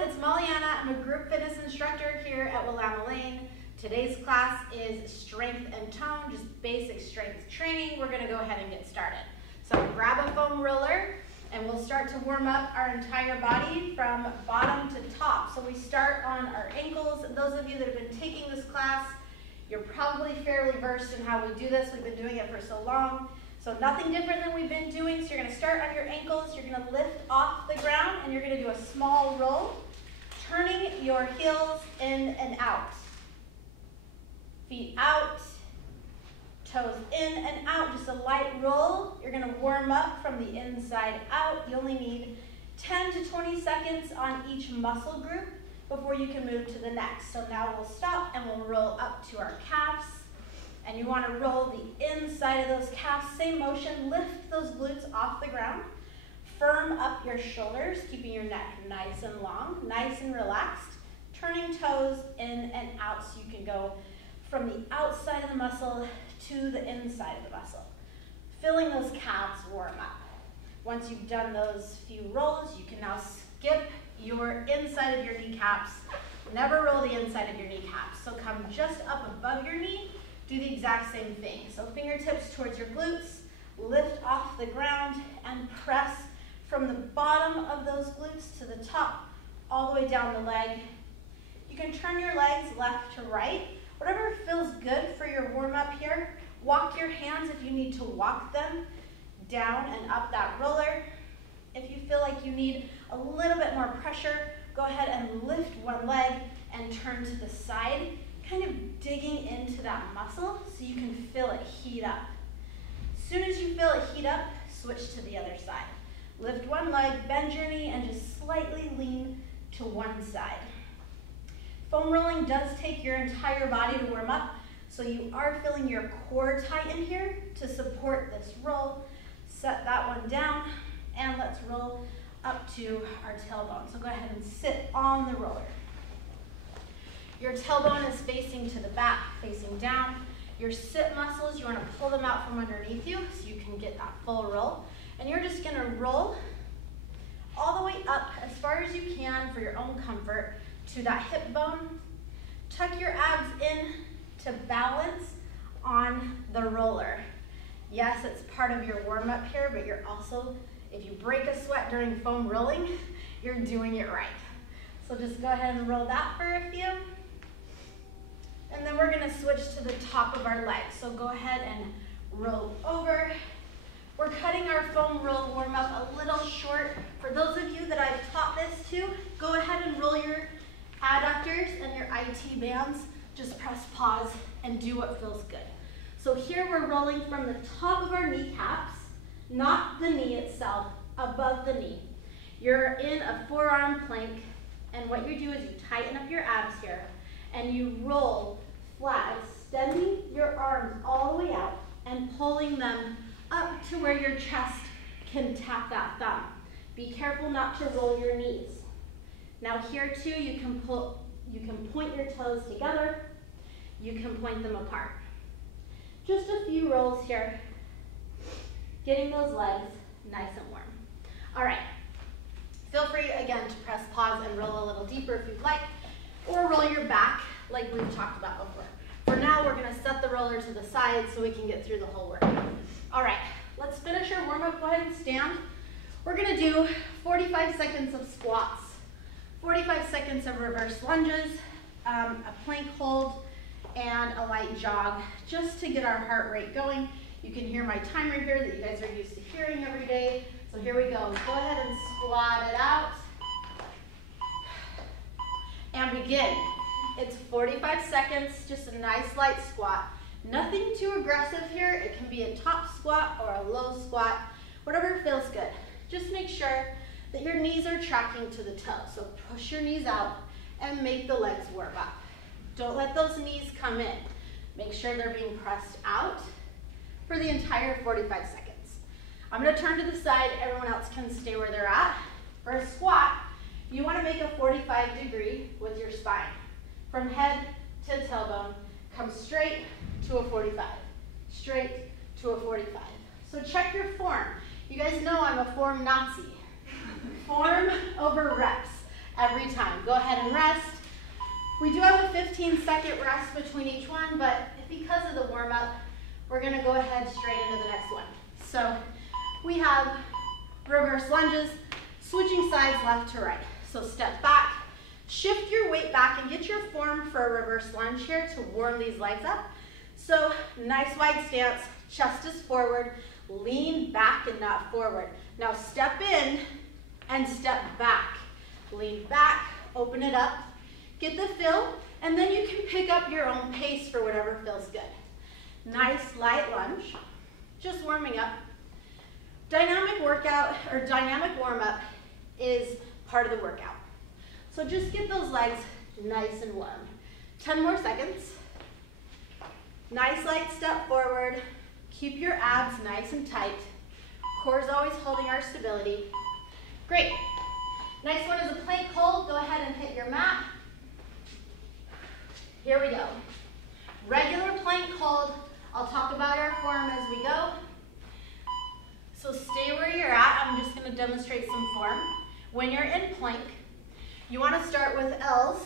it's Molliana. I'm a group fitness instructor here at Willamalane. Today's class is strength and tone, just basic strength training. We're gonna go ahead and get started. So grab a foam roller and we'll start to warm up our entire body from bottom to top. So we start on our ankles. Those of you that have been taking this class, you're probably fairly versed in how we do this. We've been doing it for so long. So nothing different than we've been doing. So you're gonna start on your ankles, you're gonna lift off the ground, and you're gonna do a small roll, turning your heels in and out. Feet out, toes in and out, just a light roll. You're gonna warm up from the inside out. You only need 10 to 20 seconds on each muscle group before you can move to the next. So now we'll stop and we'll roll up to our calves. And you want to roll the inside of those calves, same motion, lift those glutes off the ground, firm up your shoulders, keeping your neck nice and long, nice and relaxed, turning toes in and out so you can go from the outside of the muscle to the inside of the muscle, filling those calves warm up. Once you've done those few rolls, you can now skip your inside of your kneecaps. Never roll the inside of your kneecaps, so come just up above your knee. Do the exact same thing. So fingertips towards your glutes, lift off the ground, and press from the bottom of those glutes to the top, all the way down the leg. You can turn your legs left to right. Whatever feels good for your warm-up here. Walk your hands if you need to walk them down and up that roller. If you feel like you need a little bit more pressure, go ahead and lift one leg and turn to the side, kind of digging into that muscle so you can feel it heat up. As soon as you feel it heat up, switch to the other side. Lift one leg, bend your knee, and just slightly lean to one side. Foam rolling does take your entire body to warm up, so you are feeling your core tighten here to support this roll. Set that one down, and let's roll up to our tailbone. So go ahead and sit on the roller. Your tailbone is facing to the back, facing down. Your sit muscles, you want to pull them out from underneath you so you can get that full roll. And you're just going to roll all the way up as far as you can for your own comfort to that hip bone. Tuck your abs in to balance on the roller. Yes, it's part of your warm-up here, but you're also, if you break a sweat during foam rolling, you're doing it right. So just go ahead and roll that for a few. And then we're gonna switch to the top of our legs. So go ahead and roll over. We're cutting our foam roll warm up a little short. For those of you that I've taught this to, go ahead and roll your adductors and your IT bands. Just press pause and do what feels good. So here we're rolling from the top of our kneecaps, not the knee itself, above the knee. You're in a forearm plank, and what you do is you tighten up your abs here, and you roll flat, extending your arms all the way out and pulling them up to where your chest can tap that thumb. Be careful not to roll your knees. Now here too, you can point your toes together, you can point them apart. Just a few rolls here, getting those legs nice and warm. All right, feel free again to press pause and roll a little deeper if you'd like, or roll your back like we've talked about before. For now, we're gonna set the roller to the side so we can get through the whole workout. All right, let's finish our warm-up. Go ahead and stand. We're gonna do 45 seconds of squats, 45 seconds of reverse lunges, a plank hold, and a light jog, just to get our heart rate going. You can hear my timer here that you guys are used to hearing every day. So here we go. Go ahead and squat it out. And begin. It's 45 seconds, just a nice light squat. Nothing too aggressive here. It can be a top squat or a low squat, whatever feels good. Just make sure that your knees are tracking to the toes. So push your knees out and make the legs warm up. Don't let those knees come in. Make sure they're being pressed out for the entire 45 seconds. I'm gonna turn to the side. Everyone else can stay where they're at. For a squat, you wanna make a 45-degree with your spine. From head to tailbone, come straight to a 45. Straight to a 45. So check your form. You guys know I'm a form Nazi. Form over reps. every time. Go ahead and rest. We do have a 15-second rest between each one, but because of the warm-up, we're gonna go ahead straight into the next one. So we have reverse lunges, switching sides left to right. So step back, shift your weight back and get your form for a reverse lunge here to warm these legs up. So nice wide stance, chest is forward, lean back and not forward. Now step in and step back. Lean back, open it up, get the fill, and then you can pick up your own pace for whatever feels good. Nice light lunge, just warming up. Dynamic workout or dynamic warm-up is part of the workout. So just get those legs nice and warm. 10 more seconds. Nice light step forward. Keep your abs nice and tight. Core is always holding our stability. Great. Next one is a plank hold. Go ahead and hit your mat. Here we go. Regular plank hold. I'll talk about our form as we go. So stay where you're at. I'm just going to demonstrate some form. When you're in plank, you want to start with L's,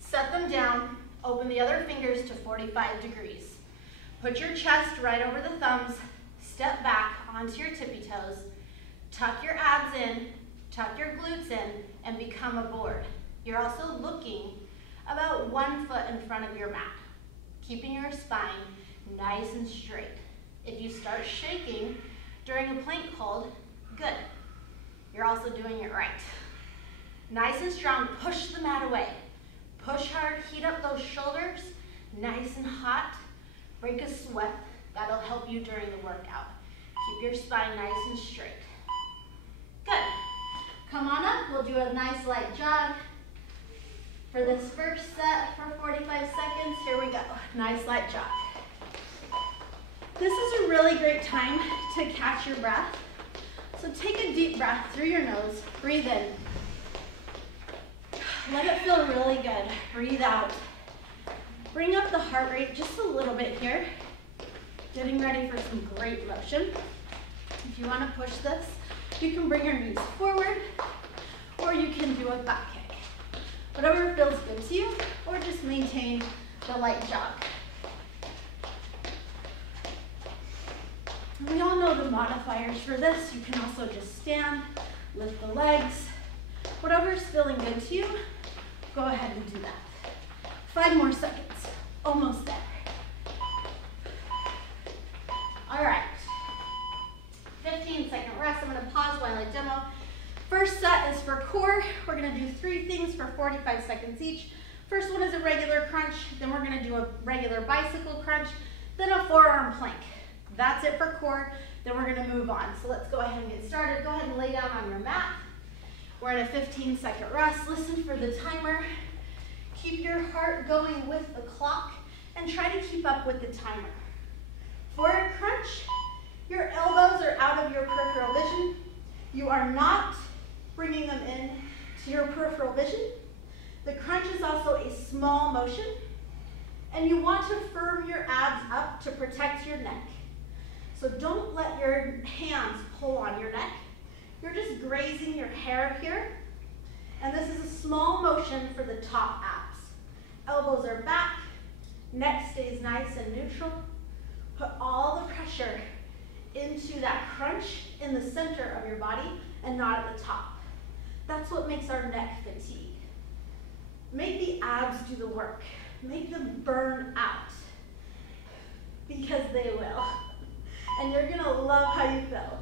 set them down, open the other fingers to 45 degrees. Put your chest right over the thumbs, step back onto your tippy toes, tuck your abs in, tuck your glutes in, and become a board. You're also looking about 1 foot in front of your mat, keeping your spine nice and straight. If you start shaking during a plank hold, good. You're also doing it right. Nice and strong, push the mat away. Push hard, heat up those shoulders, nice and hot. Break a sweat, that'll help you during the workout. Keep your spine nice and straight. Good. Come on up, we'll do a nice light jog. For this first set for 45 seconds, here we go. Nice light jog. This is a really great time to catch your breath. So take a deep breath through your nose, breathe in. Let it feel really good. Breathe out. Bring up the heart rate just a little bit here. Getting ready for some great motion. If you want to push this, you can bring your knees forward, or you can do a back kick. Whatever feels good to you, or just maintain the light jog. We all know the modifiers for this. You can also just stand, lift the legs. Whatever's feeling good to you, go ahead and do that. 5 more seconds. Almost there. All right. 15-second rest. I'm going to pause while I demo. First set is for core. We're going to do 3 things for 45 seconds each. First one is a regular crunch. Then we're going to do a regular bicycle crunch. Then a forearm plank. That's it for core. Then we're going to move on. So let's go ahead and get started. Go ahead and lay down on your mat. We're in a 15-second rest. Listen for the timer. Keep your heart going with the clock and try to keep up with the timer. For a crunch, your elbows are out of your peripheral vision. You are not bringing them in to your peripheral vision. The crunch is also a small motion, and you want to firm your abs up to protect your neck. So don't let your hands pull on your neck. You're just grazing your hair here. And this is a small motion for the top abs. Elbows are back, neck stays nice and neutral. Put all the pressure into that crunch in the center of your body and not at the top. That's what makes our neck fatigue. Make the abs do the work. Make them burn out, because they will. And you're gonna love how you feel.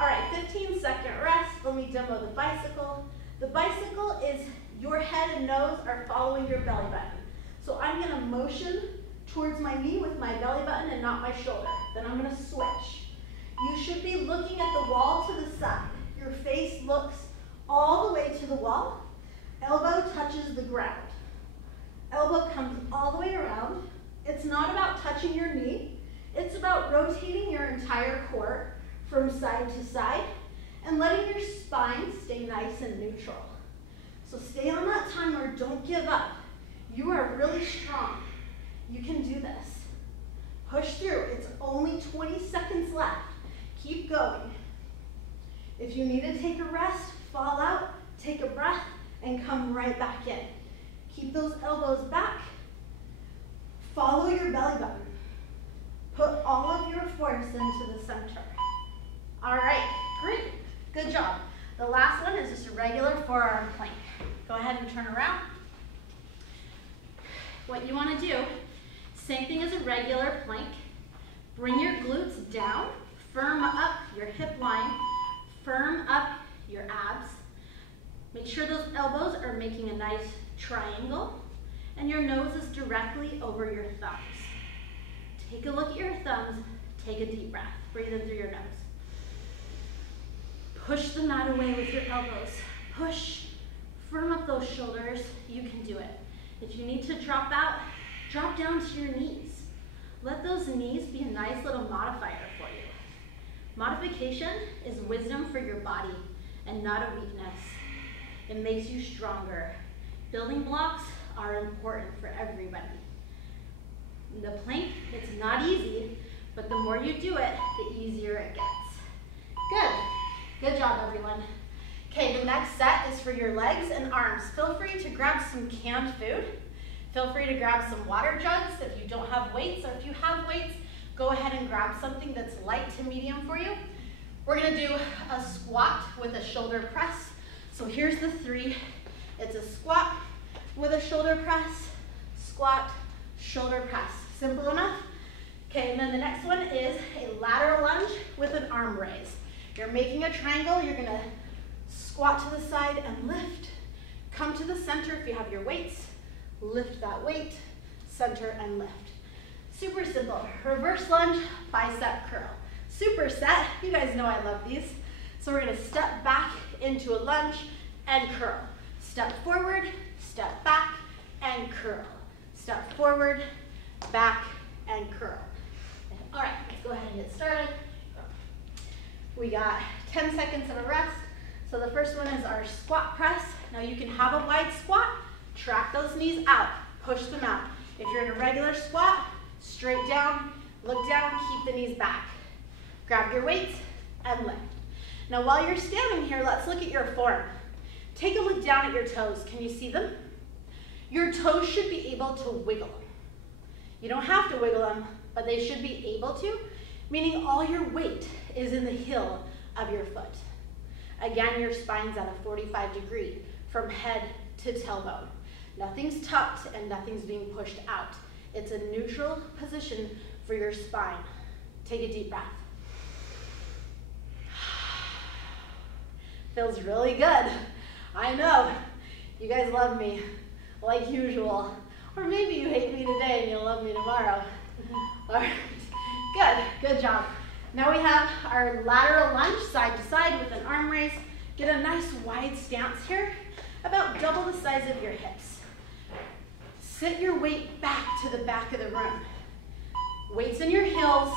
All right, 15-second rest. Let me demo the bicycle. The bicycle is your head and nose are following your belly button. So I'm gonna motion towards my knee with my belly button and not my shoulder. Then I'm gonna switch. You should be looking at the wall to the side. Your face looks all the way to the wall. Elbow touches the ground. Elbow comes all the way around. It's not about touching your knee. It's about rotating your entire core from side to side and letting your spine stay nice and neutral. So stay on that timer, don't give up. You are really strong. You can do this. Push through, it's only 20 seconds left. Keep going. If you need to take a rest, fall out, take a breath, and and come right back in. Keep those elbows back. Follow your belly button. Put all of your force into the center. All right, great, good job. The last one is just a regular forearm plank. Go ahead and turn around. What you want to do, same thing as a regular plank. Bring your glutes down, firm up your hip line, firm up your abs. Make sure those elbows are making a nice triangle, and your nose is directly over your thumbs. Take a look at your thumbs, take a deep breath. Breathe in through your nose. Push the mat away with your elbows. Push, firm up those shoulders. You can do it. If you need to drop out, drop down to your knees. Let those knees be a nice little modifier for you. Modification is wisdom for your body and not a weakness. It makes you stronger. Building blocks are important for everybody. The plank, it's not easy, but the more you do it, the easier it gets. Good. Good job, everyone. Okay, the next set is for your legs and arms. Feel free to grab some canned food. Feel free to grab some water jugs if you don't have weights, or if you have weights, go ahead and grab something that's light to medium for you. We're gonna do a squat with a shoulder press. So here's the 3. It's a squat with a shoulder press, squat, shoulder press. Simple enough? Okay, and then the next one is a lateral lunge with an arm raise. You're making a triangle, you're gonna squat to the side and lift. Come to the center if you have your weights. Lift that weight, center and lift. Super simple. Reverse lunge, bicep curl. Superset, you guys know I love these. So we're gonna step back into a lunge and curl. Step forward, step back, and curl. Step forward, back, and curl. All right, let's go ahead and get started. We got 10 seconds of a rest. So the first one is our squat press. Now you can have a wide squat, track those knees out, push them out. If you're in a regular squat, straight down, look down, keep the knees back. Grab your weights and lift. Now while you're standing here, let's look at your form. Take a look down at your toes. Can you see them? Your toes should be able to wiggle. You don't have to wiggle them, but they should be able to, meaning all your weight is in the heel of your foot. Again, your spine's at a 45 degree from head to tailbone. Nothing's tucked and nothing's being pushed out. It's a neutral position for your spine. Take a deep breath. Feels really good. I know. You guys love me like usual. Or maybe you hate me today and you'll love me tomorrow. All right. Good job. Now we have our lateral lunge side to side with an arm raise. Get a nice wide stance here, about double the size of your hips. Sit your weight back to the back of the room. Weights in your heels,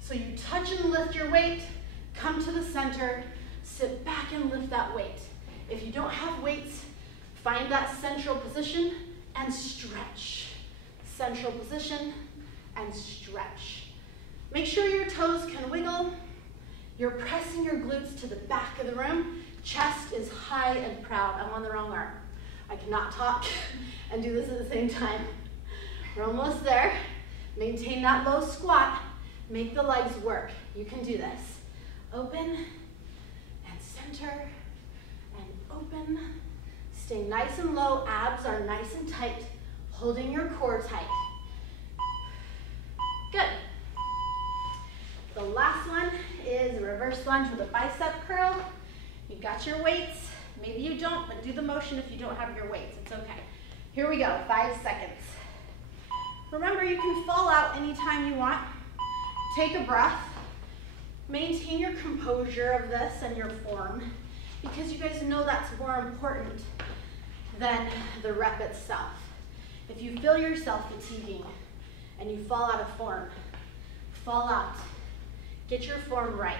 so you touch and lift your weight, come to the center, sit back and lift that weight. If you don't have weights, find that central position and stretch. Central position and stretch. Make sure your toes can wiggle. You're pressing your glutes to the back of the room. Chest is high and proud. I'm on the wrong arm. I cannot talk and do this at the same time. We're almost there. Maintain that low squat. Make the legs work. You can do this. Open and center and open. Stay nice and low. Abs are nice and tight. Holding your core tight. Good. The last one is a reverse lunge with a bicep curl. You've got your weights. Maybe you don't, but do the motion if you don't have your weights. It's okay. Here we go, 5 seconds. Remember, you can fall out anytime you want. Take a breath. Maintain your composure of this and your form, because you guys know that's more important than the rep itself. If you feel yourself fatiguing and you fall out of form, fall out. Get your form right.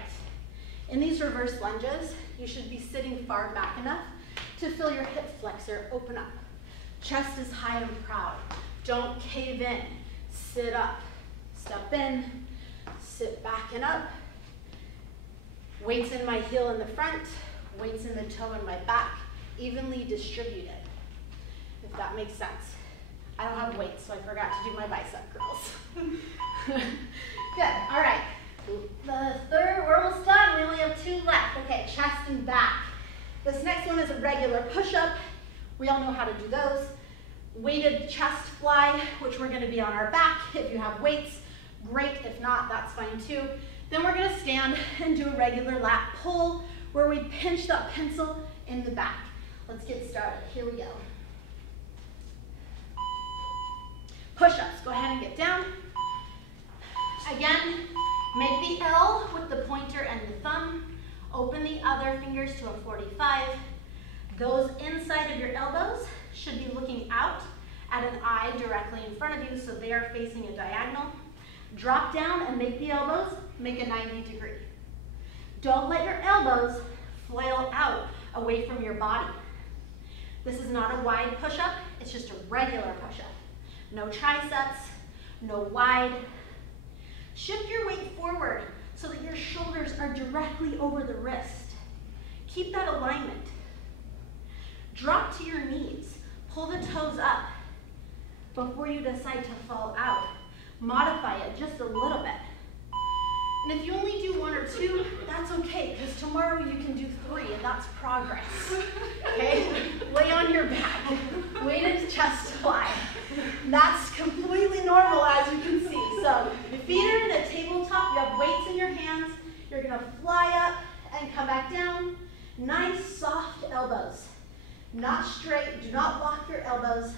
In these reverse lunges, you should be sitting far back enough to feel your hip flexor open up. Chest is high and proud. Don't cave in. Sit up. Step in. Sit back and up. Weights in my heel in the front. Weights in the toe in my back. evenly distributed, if that makes sense. I don't have weights, so I forgot to do my bicep curls. Good, all right. The third, we're almost done. We only have 2 left. Okay, chest and back. This next one is a regular push-up. We all know how to do those. Weighted chest fly, which we're gonna be on our back. If you have weights, great. If not, that's fine too. Then we're gonna stand and do a regular lat pull where we pinch that pencil in the back. Let's get started. Here we go. Push-ups, go ahead and get down. Again, make the L with the pointer and the thumb. Open the other fingers to a 45. Those inside of your elbows should be looking out at an eye directly in front of you, so they are facing a diagonal. Drop down and make the elbows make a 90 degree. Don't let your elbows flail out away from your body. This is not a wide push-up, it's just a regular push-up. No triceps, no wide. Shift your weight forward so that your shoulders are directly over the wrist. Keep that alignment. Drop to your knees. Pull the toes up before you decide to fall out. Modify it just a little bit. And if you only do 1 or 2, that's okay, because tomorrow you can do 3, and that's progress. Okay? Lay on your back. Weighted chest fly. That's completely normal, as you can see. So your feet are in a tabletop. You have weights in your hands. You're going to fly up and come back down. Nice, soft elbows. Not straight. Do not lock your elbows.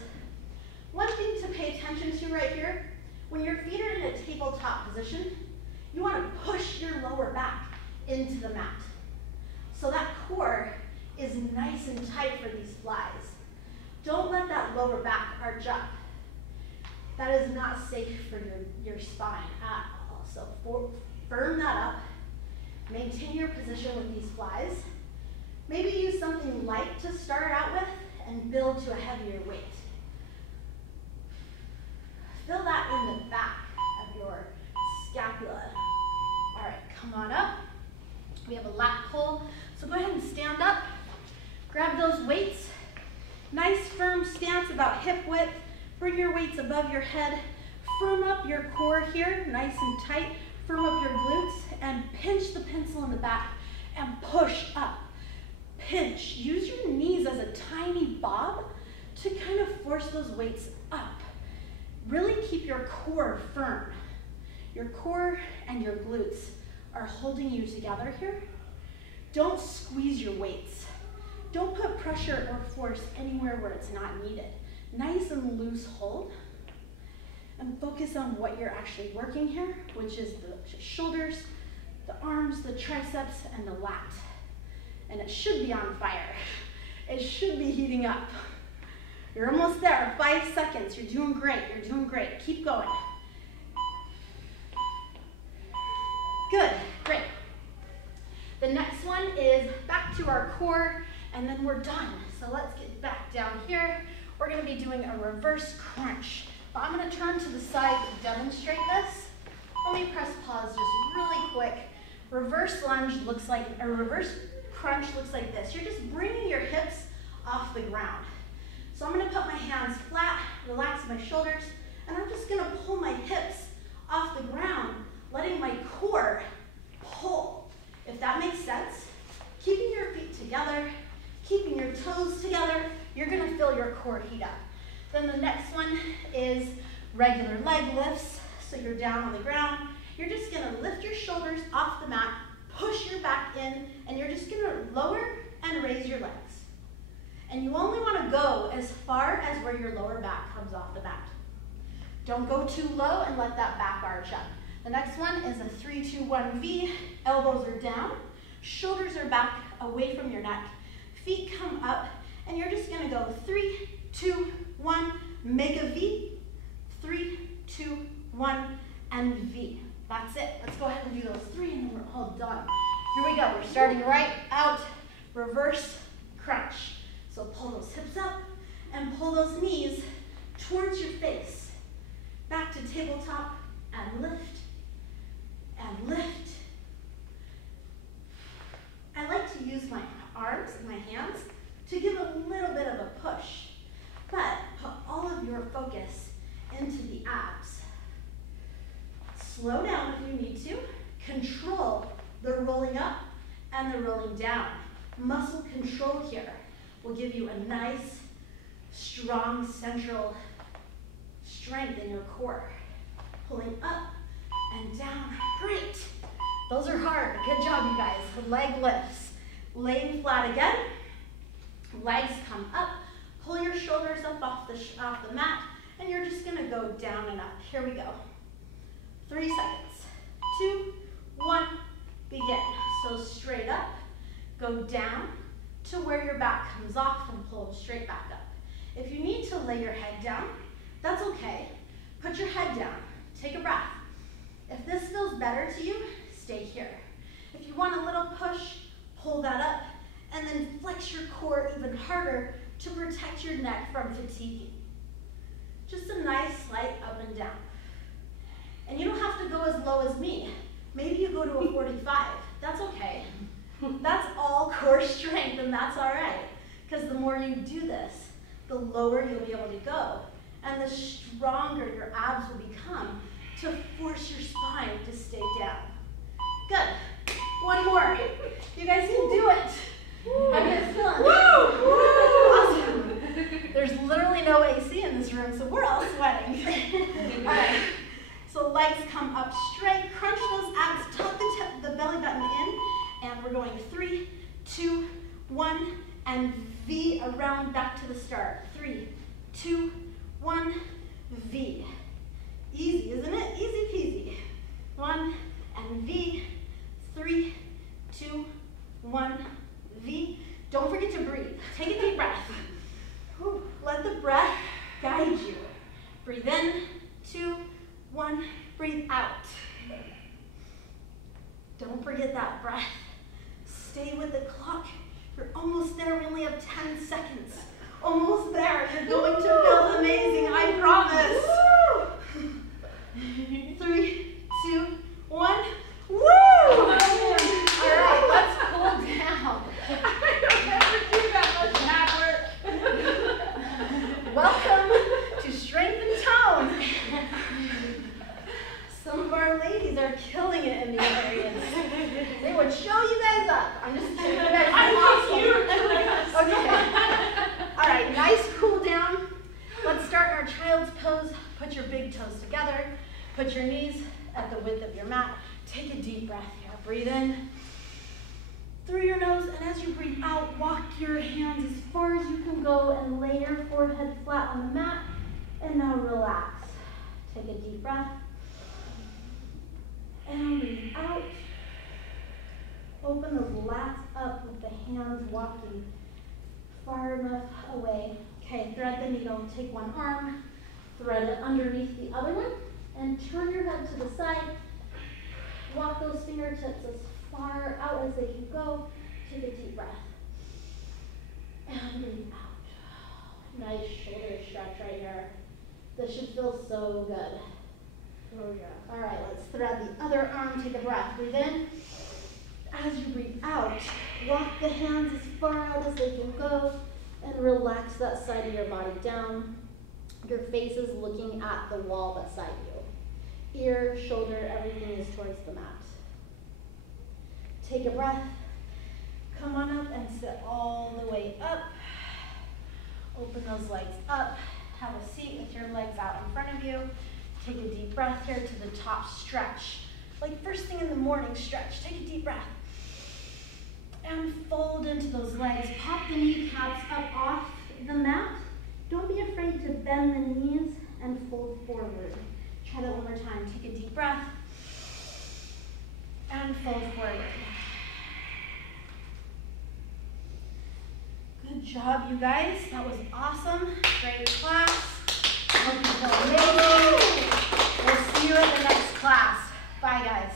One thing to pay attention to right here, when your feet are in a tabletop position, you want to push your lower back into the mat. So that core is nice and tight for these flies. Don't let that lower back arch up. That is not safe for your spine at all. So firm that up. Maintain your position with these flies. Maybe use something light to start out with and build to a heavier weight. Feel that in the back of your scapula. All right, come on up. We have a lat pull. So go ahead and stand up. Grab those weights. Nice firm stance about hip width. Bring your weights above your head. Firm up your core here, nice and tight. Firm up your glutes and pinch the pencil in the back and push up. Pinch. Use your knees as a tiny bob to kind of force those weights up. Really keep your core firm. Your core and your glutes are holding you together here. Don't squeeze your weights. Don't put pressure or force anywhere where it's not needed. Nice and loose hold. And focus on what you're actually working here, which is the shoulders, the arms, the triceps, and the lat. And it should be on fire. It should be heating up. You're almost there. 5 seconds. You're doing great. You're doing great. Keep going. Good. Great. The next one is back to our core, and then we're done. So let's get back down here. We're going to be doing a reverse crunch. But I'm going to turn to the side to demonstrate this. Let me press pause just really quick. Reverse lunge looks like, a reverse crunch looks like this. You're just bringing your hips off the ground. So I'm going to put my hands flat, relax my shoulders, and I'm just going to pull my hips off the ground, letting my core pull. If that makes sense, keeping your feet together, keeping your toes together, you're going to feel your core heat up. Then the next one is regular leg lifts. So you're down on the ground. You're just going to lift your shoulders off the mat, push your back in, and you're just going to lower and raise your legs. And you only want to go as far as where your lower back comes off the mat. Don't go too low and let that back arch up. The next one is a 3-2-1 V. Elbows are down, shoulders are back away from your neck, feet come up, and you're just going to go 3, 2, 1, make a V, 3, 2, 1, and V. That's it. Let's go ahead and do those 3, and then we're all done. Here we go. We're starting right out, reverse crunch. So pull those hips up and pull those knees towards your face. Back to tabletop and lift and lift. I like to use my arms and my hands to to give a little bit of a push, but put all of your focus into the abs. Slow down if you need to. Control the rolling up and the rolling down. Muscle control here will give you a nice, strong central strength in your core. Pulling up and down. Great. Those are hard. Good job, you guys. Leg lifts. Laying flat again. Legs come up. Pull your shoulders up off the mat, and you're just going to go down and up. Here we go. 3 seconds. 2, 1, begin. So straight up, go down to where your back comes off and pull straight back up. If you need to lay your head down, that's okay. Put your head down. Take a breath. If this feels better to you, stay here. If you want a little push, pull that up, and then flex your core even harder to protect your neck from fatiguing. Just a nice slight up and down. And you don't have to go as low as me. Maybe you go to a 45. That's okay. That's all core strength, and that's all right. Because the more you do this, the lower you'll be able to go, and the stronger your abs will become to force your spine to stay down. Good. One more. You guys can do it. How you guys feeling? Woo! Awesome. There's literally no AC in this room, so we're all sweating. All right. So legs come up straight. Crunch those abs. Tuck the belly button in. And we're going 3, 2, 1, and V around back to the start. 3, 2, 1, V. Easy, isn't it? Easy peasy. 1, and V. 3, 2, 1, V. Don't forget to breathe. Take a deep breath. Let the breath guide you. Breathe in. 2, 1. Breathe out. Don't forget that breath. Stay with the clock. You're almost there. We only have 10 seconds. Almost there. You're going to feel amazing. I promise. 3, 2, 1. Woo! All right, let's cool down. I don't ever do that much mat work. Welcome to Strength and Tone. Some of our ladies are killing it in these areas. They would show you guys up. I'm just kidding. You guys are awesome. Okay. All right, nice cool down. Let's start our child's pose. Put your big toes together. Put your knees at the width of your mat. Take a deep breath here. Breathe in through your nose, and as you breathe out, walk your hands as far as you can go and lay your forehead flat on the mat. And now relax. Take a deep breath. And breathe out. Open those lats up with the hands walking far enough away. Okay, thread the needle. Take one arm, thread it underneath the other one, and turn your head to the side. Walk those fingertips as far out as they can go. Take a deep breath. And breathe out. Nice shoulder stretch right here. This should feel so good. Oh yeah. All right, let's thread the other arm. Take a breath. Breathe in. As you breathe out, walk the hands as far out as they can go and relax that side of your body down. Your face is looking at the wall beside you. Ear, shoulder, everything is towards the mat. Take a breath. Come on up and sit all the way up. Open those legs up. Have a seat with your legs out in front of you. Take a deep breath here to the top stretch. Like first thing in the morning stretch. Take a deep breath. And fold into those legs. Pop the kneecaps up off the mat. Don't be afraid to bend the knees and fold forward. Try that one more time. Take a deep breath. And fold forward. Good job, you guys. That was awesome. Great class. Hope you feel amazing. We'll see you in the next class. Bye, guys.